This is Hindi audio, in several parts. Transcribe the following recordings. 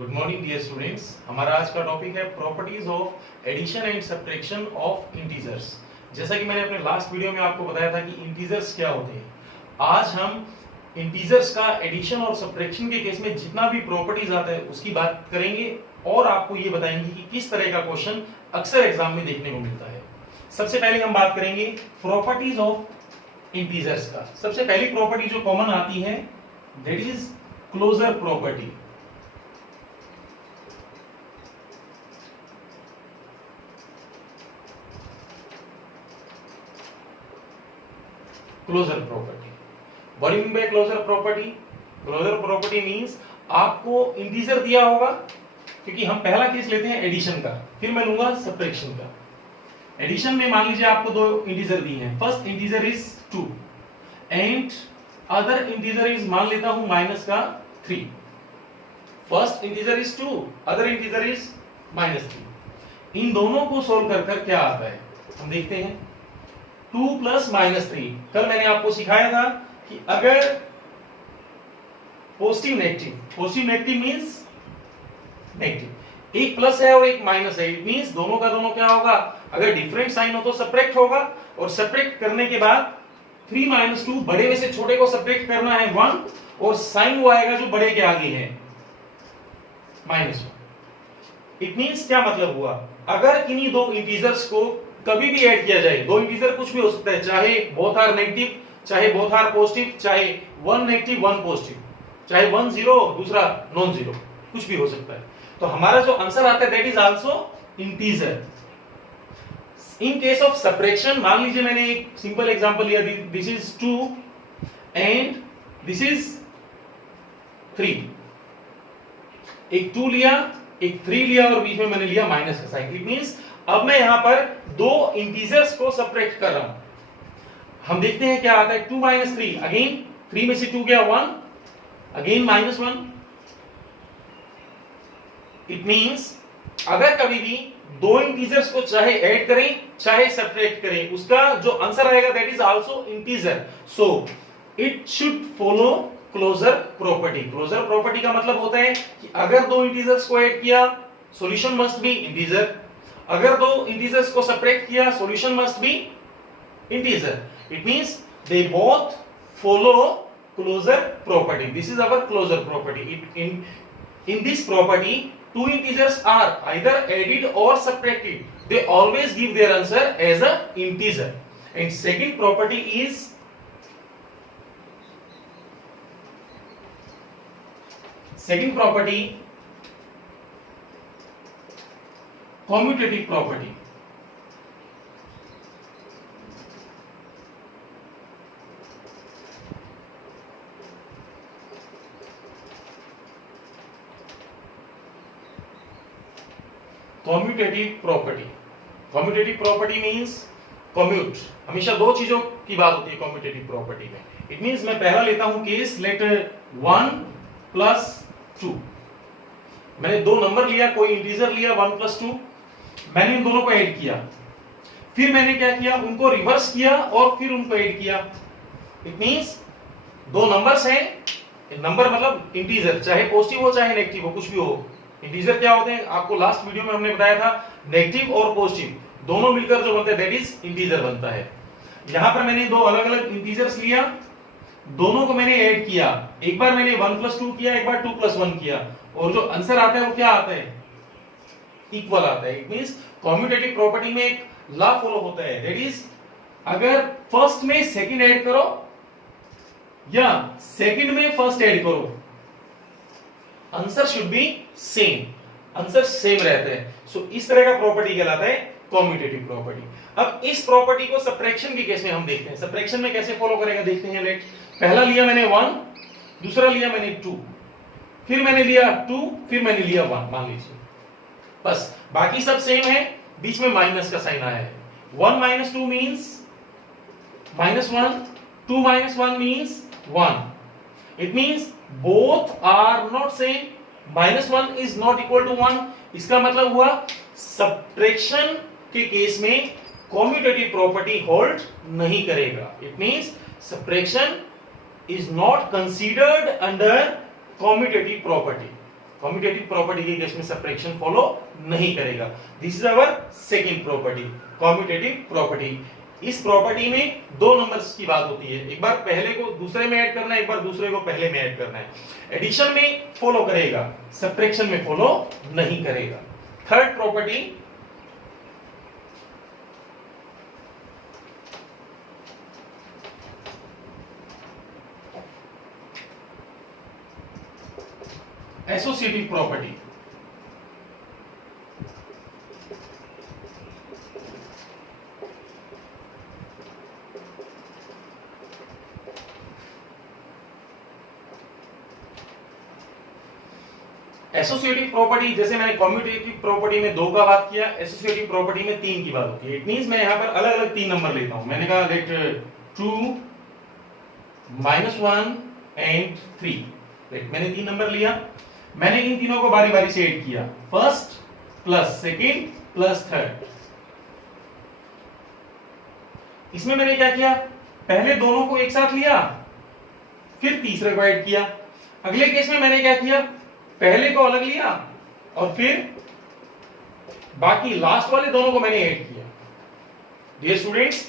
Good morning dear students. हमारा आज का टॉपिक है properties of addition and subtraction of integers. जैसा कि मैंने अपने लास्ट वीडियो में आपको बताया था कि इंटीजर्स क्या होते हैं, आज हम इंटीजर्स का एडिशन और सब्ट्रैक्शन के केस में जितना भी प्रॉपर्टीज आता है उसकी बात करेंगे और आपको ये बताएंगे कि किस तरह का क्वेश्चन अक्सर एग्जाम में देखने को मिलता है। सबसे पहले हम बात करेंगे प्रॉपर्टीज ऑफ इंटीजर्स का। सबसे पहली प्रॉपर्टी जो कॉमन आती है that is closure property. Closure property. What you mean by closure property? Closure property means आपको इंटीजर दिया होगा, क्योंकि हम पहला केस लेते हैं एडिशन का, फिर मैं लूंगा सब्ट्रैक्शन का। एडिशन में मान लीजिए आपको दो इंटीजर दिए हैं, first integer is 2 and other integer is मान लेता हूं माइनस का 3। First integer is 2, other integer is -3। इन दोनों को सोल्व कर क्या आता है हम देखते हैं। 2 प्लस -3, कल मैंने आपको सिखाया था कि अगर पॉजिटिव नेगेटिव मींस नेगेटिव, एक प्लस है और एक माइनस है, इट मींस दोनों का दोनों क्या होगा, अगर डिफरेंट साइन हो तो सब्ट्रैक्ट होगा, और सब्ट्रैक्ट करने के बाद 3 - 2 बड़े में से छोटे को सब्ट्रैक्ट करना है 1, और साइन वो आएगा जो बड़े के आगे है -1। इट मींस क्या मतलब हुआ, अगर इन्हीं दो इंटीजर्स को कभी भी ऐड किया जाए, दो इंटीजर कुछ भी हो सकता है, चाहे बोथ आर नेगेटिव, चाहे बोथ आर पॉजिटिव, चाहे 1 नेगेटिव 1 पॉजिटिव, चाहे 1 0 दूसरा नॉन जीरो, कुछ भी हो सकता है। तो हमारा जो आंसर आता है that is also integer. In case of subtraction, मान लीजिए मैंने एक सिंपल एग्जांपल लिया, this is 2 and this is 3। एक 2 लिया, एक 3 लिया, और बीच में मैंने लिया माइनस का साइन। इट मींस अब मैं यहां पर दो इंटीजर्स को सब्ट्रैक्ट कर रहा हूं। हम देखते हैं क्या आता है। 2 - 3, अगेन 3 में से 2 गया 1, अगेन -1। इट मींस अगर कभी भी दो इंटीजर्स को चाहे ऐड करें चाहे सब्ट्रैक्ट करें, उसका जो आंसर आएगा that is also integer. So it should follow closure property. Closure property का मतलब होता है कि अगर दो इंटीजर्स को ऐड किया सॉल्यूशन मस्ट बी इंटीजर, अगर दो इंटीजर्स को सब्ट्रैक्ट किया solution must be integer. It means they both follow closure property. This is our closure property. In this property, two integers are either added or subtracted. They always give their answer as a integer. And second property is commutative property. Commutative property means commute. हमेशा दो चीजों की बात होती है कम्यूटेटिव प्रॉपर्टी में। इट मींस मैं पहला लेता हूं केस, लेट 1 + 2। मैंने दो नंबर लिया, कोई इंटीजर लिया 1 + 2, मैंने इन दोनों को ऐड किया, फिर मैंने क्या किया, उनको रिवर्स किया और फिर उनको ऐड किया। इट मींस दो नंबर्स हैं, नंबर मतलब इंटीजर, चाहे पॉजिटिव हो चाहे नेगेटिव हो, कुछ भी हो। इंटीजर क्या होते हैं, आपको लास्ट वीडियो में हमने बताया था, नेगेटिव और पॉजिटिव दोनों मिलकर जो बनता है दैट इज इंटीजर बनता है। यहां पर मैंने दो अलग अलग इंटीजर्स लिया, दोनों को मैंने ऐड किया, एक बार मैंने 1 + 2 किया, एक बार 2 + 1 किया, और जो आंसर आता है वो क्या आता है, इक्वल आता है। इट मींस कम्यूटेटिव प्रॉपर्टी में एक लॉ फॉलो होता है, दैट इज अगर फर्स्ट में सेकंड ऐड करो या सेकंड में फर्स्ट ऐड करो, answer should be same, answer same रहता है। सो इस तरह का प्रॉपर्टी कहलाता है कम्यूटेटिव प्रॉपर्टी। अब इस प्रॉपर्टी को सब्ट्रैक्शन के केस में हम देखते हैं, सब्ट्रैक्शन में कैसे फॉलो करेगा देखते हैं। लेट पहला लिया मैंने 1, दूसरा लिया मैंने 2, फिर मैंने लिया 2, फिर मैंने लिया 1 मान लीजिए, बस बाकी सब सेम है, बीच में माइनस का साइन आया है। 1 - 2 means -1, 2 - 1 means 1। It means both are not same. -1 is not equal to 1. इसका मतलब हुआ सब्ट्रैक्शन के केस में कम्यूटेटिव प्रॉपर्टी होल्ड नहीं करेगा। It means subtraction is not considered under commutative property. Commutative property के केस में सब्ट्रैक्शन फॉलो नहीं करेगा। This is our second property, commutative property. इस प्रॉपर्टी में दो नंबर्स की बात होती है, एक बार पहले को दूसरे में ऐड करना है, एक बार दूसरे को पहले में ऐड करना है। एडिशन में फॉलो करेगा, सब्ट्रैक्शन में फॉलो नहीं करेगा। Third property, associative property. Associative property, जैसे मैंने कम्यूटेटिव प्रॉपर्टी में 2 का बात किया, एसोसिएटिव प्रॉपर्टी में 3 की बात होती है। इट मींस मैं यहां पर अलग अलग 3 नंबर लेता हूं। मैंने कहा लेट 2 -1 एंड 3, लेट मैंने 3 नंबर लिया, मैंने इन तीनों को बारी बारी से ऐड किया, first plus second plus third. इसमें मैंने क्या किया, पहले दोनों को एक साथ लिया, फिर तीसरे को ऐड किया। अगले केस में मैंने क्या किया, पहले को अलग लिया और फिर बाकी लास्ट वाले दोनों को मैंने ऐड किया। डियर स्टूडेंट्स,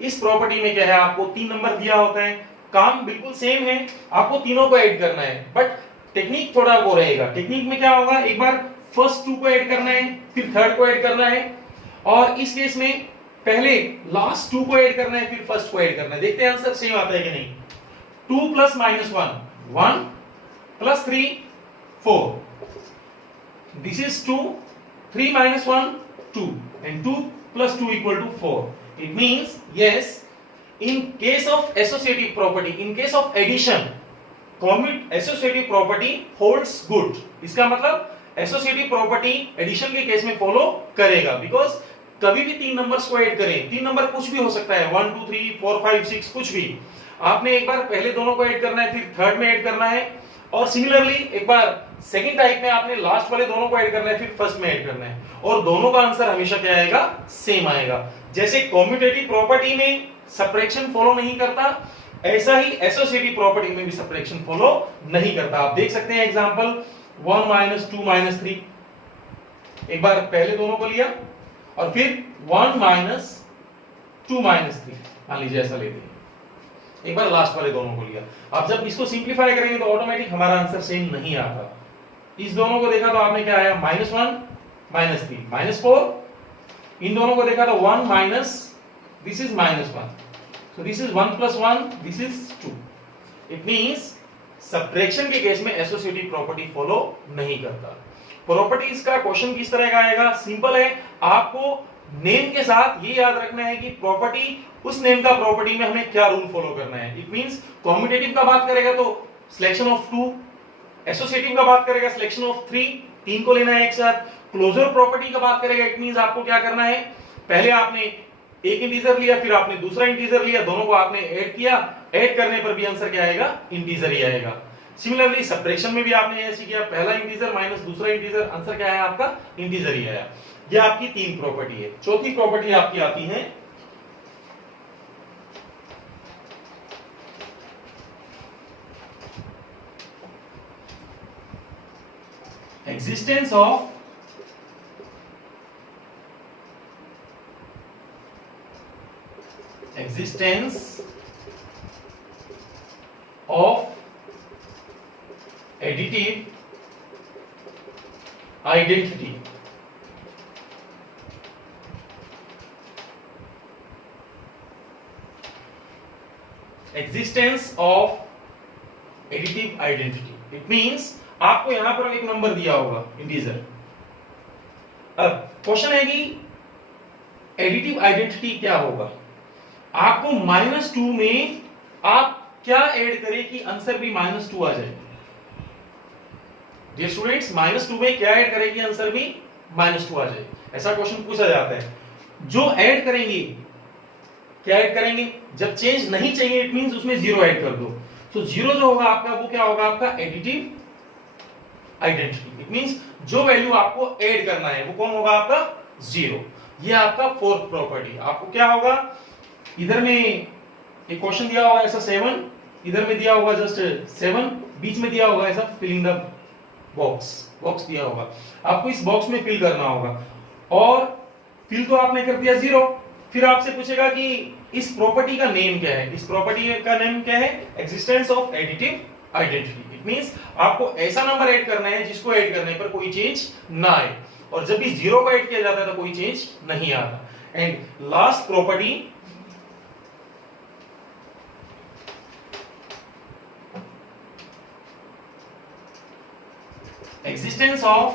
इस प्रॉपर्टी में क्या है, आपको 3 नंबर दिया होता है, काम बिल्कुल सेम है, आपको तीनों को ऐड करना है, बट टेक्निक थोड़ा वो रहेगा। टेक्निक में क्या होगा, एक बार फर्स्ट 2 को ऐड करना है, फिर थर्ड को ऐड करना है, और इस केस में पहले लास्ट 2 को ऐड करना है, फिर फर्स्ट को ऐड करना है। देखते हैं आंसर सेम आता है कि नहीं। 2 + -1 1 + 3 4, this is 2, 3 - 1 2, and 2 + 2 = 4. It means yes, in case of associative property, in case of addition, associative property holds good. इसका मतलब associative property addition के केस में फॉलो करेगा, बिकॉज कभी भी 3 नंबर्स को ऐड करें, 3 नंबर कुछ भी हो सकता है, 1 2 3 4 5 6 कुछ भी, आपने एक बार पहले दोनों को ऐड करना है, फिर थर्ड में ऐड करना है, और सिमिलरली एक बार सेकंड टाइप में आपने लास्ट वाले दोनों को ऐड करना है, फिर फर्स्ट में ऐड करना है, और दोनों का आंसर हमेशा क्या आएगा, सेम आएगा। जैसे कम्यूटेटिव प्रॉपर्टी में सब्ट्रैक्शन फॉलो नहीं करता, ऐसा ही एसोसिएटिव प्रॉपर्टी में भी सब्ट्रैक्शन फॉलो नहीं करता। आप देख सकते हैं एग्जांपल 1 - 2 - 3, एक बार पहले दोनों को लिया और फिर 1 - 2 - 3, मान लीजिए ऐसा लेते हैं, एक बार लास्ट वाले दोनों को लिया। अब जब इसको सिंपलीफाई करेंगे तो ऑटोमेटिक हमारा आंसर सेम नहीं आता। इस दोनों को देखा तो आपने क्या आया, -1 - 3 -4, इन दोनों को देखा तो 1 minus, this is -1, so this is 1 + 1, this is 2. It means subtraction के केस में एसोसिएटिव प्रॉपर्टी फॉलो नहीं करता। प्रॉपर्टीज का क्वेश्चन किस तरह का आएगा, सिंपल है, आपको नेम के साथ ये याद रखना है कि प्रॉपर्टी, उस नेम का प्रॉपर्टी में हमें क्या रूल फॉलो करना है। इट मींस कम्यूटेटिव का बात करेगा तो सिलेक्शन ऑफ 2, एसोसिएटिव का बात करेगा सिलेक्शन ऑफ 3, 3 को लेना है एक साथ। क्लोजर प्रॉपर्टी का बात करेगा, इट मींस आपको क्या करना है, पहले आपने एक इंटीजर लिया, फिर आपने दूसरा इंटीजर लिया, दोनों को आपने ऐड किया, ऐड करने पर भी आंसर क्या आएगा, इंटीजर ही आएगा। सिमिलरली सब्ट्रैक्शन में भी आपने ऐसे किया, पहला इंटीजर माइनस दूसरा इंटीजर, आंसर क्या आया आपका, इंटीजर ही आया। ये आपकी 3 प्रॉपर्टी है। चौथी प्रॉपर्टी आपकी आती है existence of additive identity। Existence of additive identity, it means आपको यहां पर एक नंबर दिया होगा इंटीजर। अब क्वेश्चन है कि एडिटिव आइडेंटिटी क्या होगा, आपको -2 में आप क्या ऐड करें कि आंसर भी -2 आ जाए। डियर स्टूडेंट्स, -2 में क्या ऐड करें कि आंसर भी -2 आ जाए, ऐसा क्वेश्चन पूछा जाता है। जो ऐड करेंगे, क्या ऐड करेंगे, जब चेंज नहीं चाहिए इट मींस उसमें 0 ऐड कर दो। तो 0 जो होगा आपका, वो क्या होगा आपका एडिटिव आइडेंटिटी। इट मींस जो वैल्यू आपको ऐड करना है वो कौन होगा आपका, 0। ये आपका फोर्थ प्रॉपर्टी। आपको क्या होगा, इधर में एक क्वेश्चन दिया होगा ऐसा 7, इधर में दिया होगा जस्ट 7, बीच में दिया होगा ऐसा फिलिंग द बॉक्स दिया होगा, आपको इस बॉक्स में फिल करना होगा और फिल तो आपने कर दिया 0। फिर आपसे पूछेगा कि इस प्रॉपर्टी का नेम क्या है। इस प्रॉपर्टी का नेम क्या है? Existence of additive identity. It means आपको ऐसा नंबर ऐड करना है जिसको ऐड करने पर कोई चेंज ना आए, और जब भी 0 को ऐड किया जाता है तो कोई चेंज नहीं आता। And last property, existence of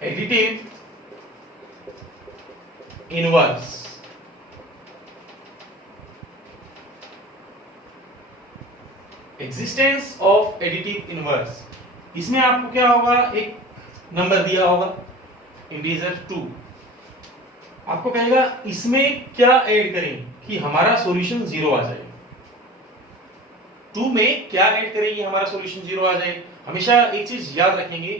additive inverse। existence of additive inverse, इसमें आपको क्या होगा, एक नंबर दिया होगा इंटीजर 2, आपको कहेगा इसमें क्या ऐड करें कि हमारा सॉल्यूशन 0 आ जाए। 2 में क्या ऐड करेंगे हमारा सॉल्यूशन 0 आ जाए। हमेशा एक चीज याद रखेंगे,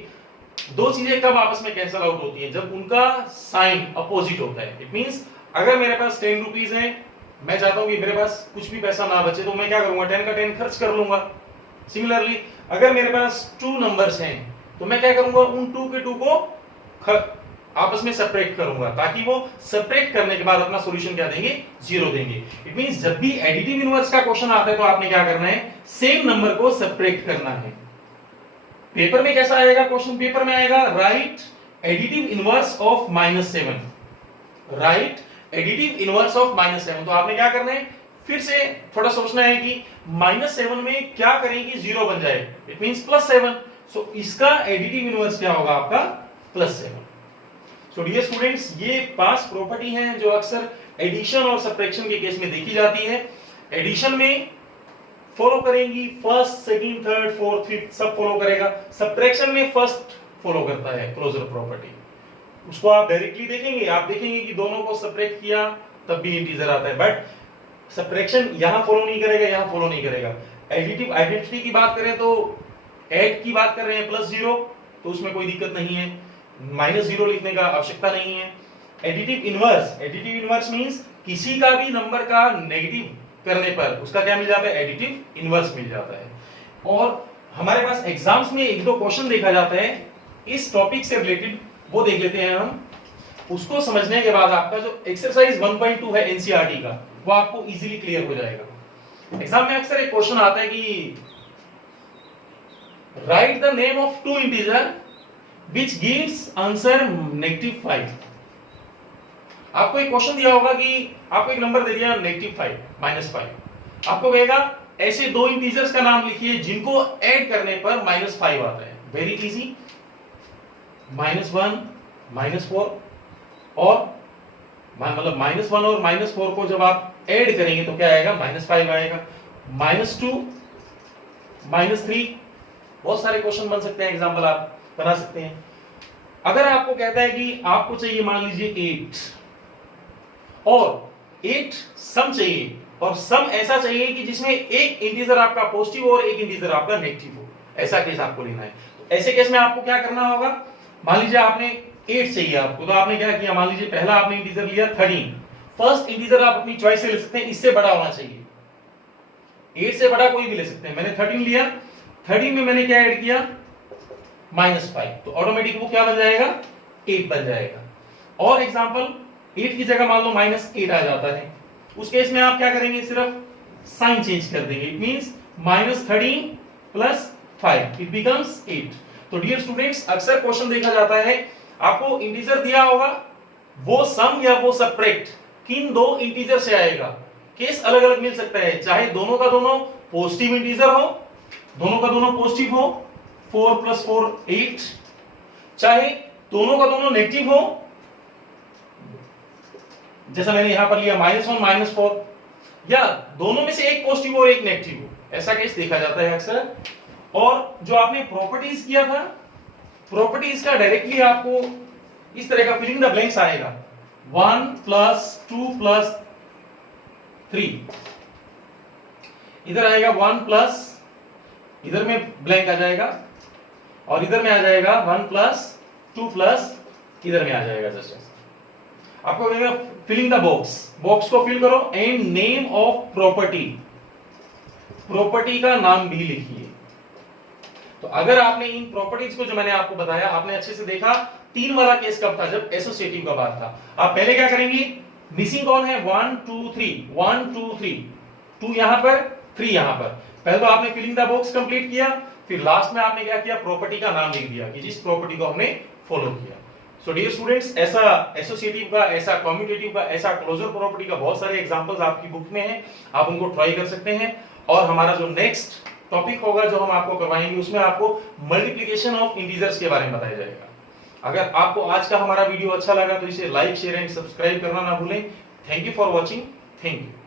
दो चीजें कब आपस में कैंसिल आउट होती हैं? जब उनका साइन अपोजिट होता है। इट मींस अगर मेरे पास 10 रुपीज है, मैं चाहता हूं कि मेरे पास कुछ भी पैसा ना बचे, तो मैं क्या करूंगा, 10 का 10 खर्च कर लूंगा। सिमिलरली अगर मेरे पास 2 नंबर्स हैं तो मैं क्या करूंगा, उन 2 के 2 को आपस में सेपरेट करूंगा, ताकि वो सेपरेट करने के बाद अपना सॉल्यूशन क्या देंगे, 0 देंगे। इट मींस जब भी एडिटिव इनवर्स का क्वेश्चन आता है तो आपने क्या करना है, सेम नंबर को सेपरेट करना है। पेपर में कैसा आएगा क्वेश्चन? पेपर में आएगा right additive inverse of -7, right additive inverse of -7। तो आपने क्या करना है, फिर से थोड़ा सोचना है कि -7 में क्या करें कि 0 बन जाए। It means +7। सो इसका एडिटिव इनवर्स क्या होगा आपका, +7। सो डियर स्टूडेंट्स, ये 5 प्रॉपर्टी हैं जो अक्सर एडिशन और सब्ट्रैक्शन के केस में देखी जाती है। एडिशन में फॉलो करेंगी first, second, third, fourth, fifth सब फॉलो करेगा। सब्ट्रैक्शन में फर्स्ट फॉलो करता है क्लोजर प्रॉपर्टी, उसको आप डायरेक्टली देखेंगे, आप देखेंगे कि दोनों को सब्ट्रैक्ट किया तब भी इंटीजर आता है, बट सब्ट्रैक्शन यहां फॉलो नहीं करेगा, यहां फॉलो नहीं करेगा। एडिटिव आइडेंटिटी की बात करें तो ऐड की बात कर रहे हैं +0, तो उसमें कोई दिक्कत नहीं है, -0 लिखने का आवश्यकता नहीं है। एडिटिव इनवर्स मींस किसी का भी नंबर का नेगेटिव करने पर उसका क्या मिल जाता है, एडिटिव इनवर्स मिल जाता है। और हमारे पास एग्जाम्स में 1-2 क्वेश्चन देखा जाता है इस टॉपिक से रिलेटेड, वो देख लेते हैं हम। उसको समझने के बाद आपका जो एक्सरसाइज 1.2 है एनसीईआरटी का, वो आपको इजीली क्लियर हो जाएगा। एग्जाम में अक्सर एक क्वेश्चन आता है कि right the name of 2 integer which gives answer -5। आपको एक क्वेश्चन दिया होगा कि आपको एक नंबर दे दिया -5, आपको कहेगा ऐसे 2 इंटीजर्स का नाम लिखिए जिनको ऐड करने पर -5 आता है। वेरी इजी, -1, -4 और मतलब -1 और -4 को जब आप ऐड करेंगे तो क्या आएगा, -5 आएगा। -2, -3, बहुत सारे क्वेश्चन बन सकते हैं, एग्जाम्पल आप बना सकते हैं। अगर आपको कहता है कि आपको चाहिए मान लीजिए 8 और 8 सम चाहिए, और सम ऐसा चाहिए कि जिसमें एक इंटीजर आपका पॉजिटिव और एक इंटीजर आपका नेगेटिव हो, ऐसा केस आपको लेना है। तो ऐसे केस में आपको क्या करना होगा, मान लीजिए आपने 8 चाहिए आपको, तो आपने क्या किया, मान लीजिए पहला आपने इंटीजर लिया 13। फर्स्ट इंटीजर आप अपनी चॉइस से ले सकते हैं, इससे बड़ा होना चाहिए, 8 से बड़ा कोई भी ले सकते हैं। मैंने 13 लिया, 13 में मैंने क्या ऐड किया, -5, तो ऑटोमेटिक वो क्या बन जाएगा, 8 बन जाएगा। और एग्जांपल 8 की जगह मान लो -8 आ जाता है, उस केस में आप क्या करेंगे, सिर्फ साइन चेंज कर देंगे। It means -13 + 5 it becomes 8। तो डियर स्टूडेंट्स, अक्सर क्वेश्चन देखा जाता है, आपको इंटीजर दिया होगा, वो सम या वो सब्ट्रैक्ट किन 2 इंटीजर से आएगा, केस अलग अलग मिल सकता है, चाहे दोनों का दोनों पॉजिटिव इंटीजर हो, दोनों का दोनों पॉजिटिव हो, 4 + 4 8, चाहे दोनों का दोनों नेगेटिव हो, जैसा मैंने यहां पर लिया -1 -4, या दोनों में से एक पॉजिटिव हो एक नेगेटिव हो, ऐसा केस देखा जाता है अक्सर। और जो आपने प्रॉपर्टीज किया था, प्रॉपर्टीज का डायरेक्टली आपको इस तरह का फिलिंग द ब्लैंक्स आएगा, 1 + 2 + 3, इधर आएगा 1 प्लस, इधर में ब्लैंक आ जाएगा, और इधर में आ जाएगा 1 + 2 + इधर में आ जाएगा। जैसे आपको कहेगा फिलिंग द बॉक्स, बॉक्स को फिल करो and name of property, property का नाम भी लिखिए। तो अगर आपने इन प्रॉपर्टीज को जो मैंने आपको बताया आपने अच्छे से देखा, 3 वाला केस कब था, जब एसोसिएटिव का बात था। आप पहले क्या करेंगे, मिसिंग कौन है, 1 2 3, 1 2 3, 2 यहां पर 3 यहां पर। पहले तो आपने फिलिंग द बॉक्स कंप्लीट किया, फिर लास्ट में आपने क्या किया, प्रॉपर्टी का नाम लिख दिया कि जिस प्रॉपर्टी को हमने फॉलो किया। सो डियर स्टूडेंट्स, ऐसा एसोसिएटिव का, ऐसा कम्यूटेटिव का, ऐसा क्लोजर प्रॉपर्टी का बहुत सारे एग्जांपल्स आपकी बुक में हैं, आप उनको ट्राई कर सकते हैं। और हमारा जो नेक्स्ट टॉपिक होगा जो हम आपको करवाएंगे उसमें आपको मल्टीप्लिकेशन ऑफ इंटीजर्स के बारे में बताया जाएगा। अगर आपको आज का हमारा वीडियो अच्छा लगा तो इसे लाइक, शेयर एंड सब्सक्राइब करना ना भूलें। Thank you for watching. Thank you.